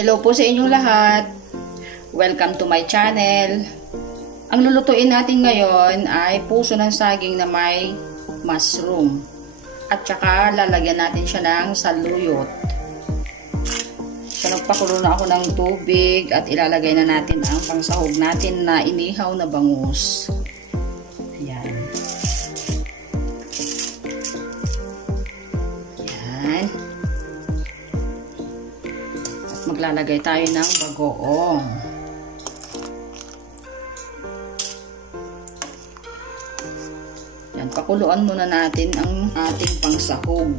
Hello po sa inyong lahat. Welcome to my channel. Ang lulutuin natin ngayon ay puso ng saging na may mushroom. At saka lalagyan natin siya ng saluyot. So nagpakulo na ako ng tubig at ilalagay na natin ang pangsahog natin na inihaw na bangus. Ayan. Ayan. At maglalagay tayo ng bagoong. Ayan, pakuluan muna natin ang ating pangsahog.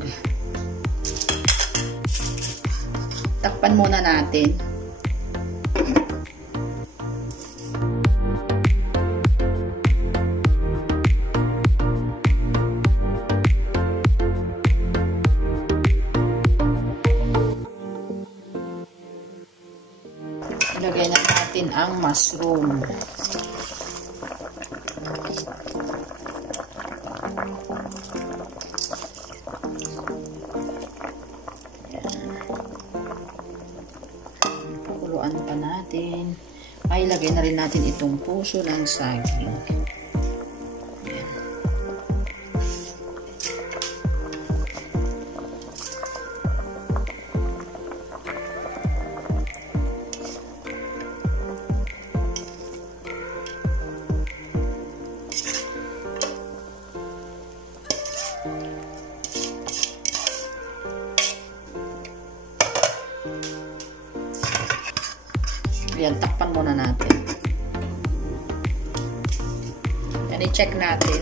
Takpan muna natin. Ilagay na natin ang mushroom. Pakuluan pa natin. Ay, ilagay na rin natin itong puso ng saging. Ayan. Ayan, takpan muna natin. Ayan, i-check natin.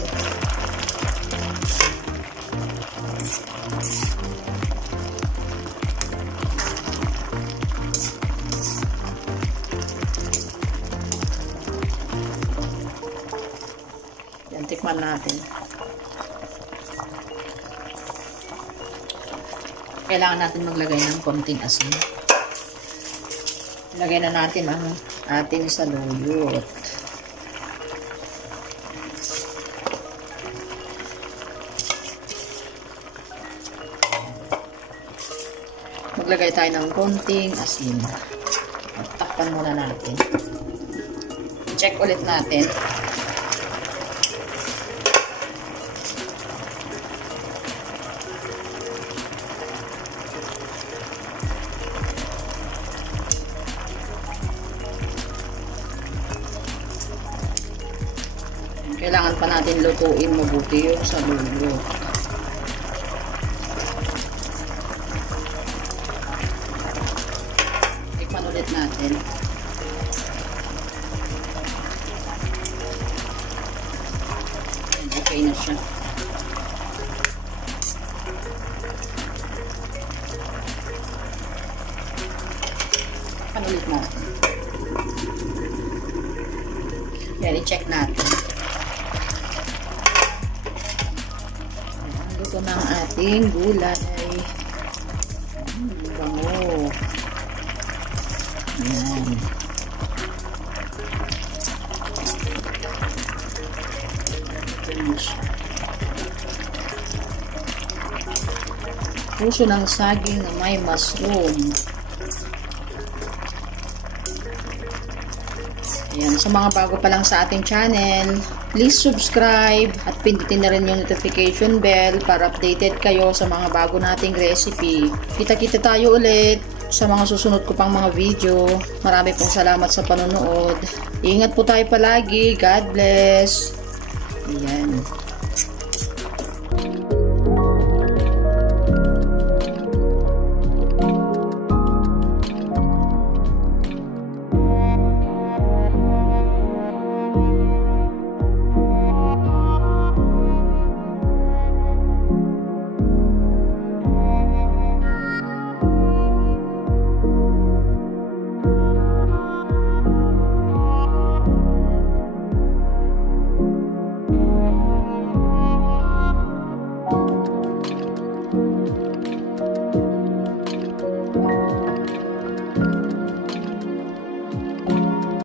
Ayan, tikman natin. Kailangan natin maglagay ng konting asin. Lagay na natin ang ating saluyot. Maglagay tayo ng konting asin. At takpan muna natin. Check ulit natin. Kailangan pa natin lutuin mabuti yung saluyot. Tikman ulit natin. Okay na siya. Tikman ulit natin. Yan, i-check natin. Ito na ang ating gulay. Bango. Ayan. Puso ng saging na may mushroom. Ayan. Sa mga bago pa lang sa ating channel, please subscribe at pindutin na rin yung notification bell para updated kayo sa mga bago nating recipe. Kita-kita tayo ulit sa mga susunod ko pang mga video. Marami pong salamat sa panonood. Ingat po tayo palagi. God bless. Ayan.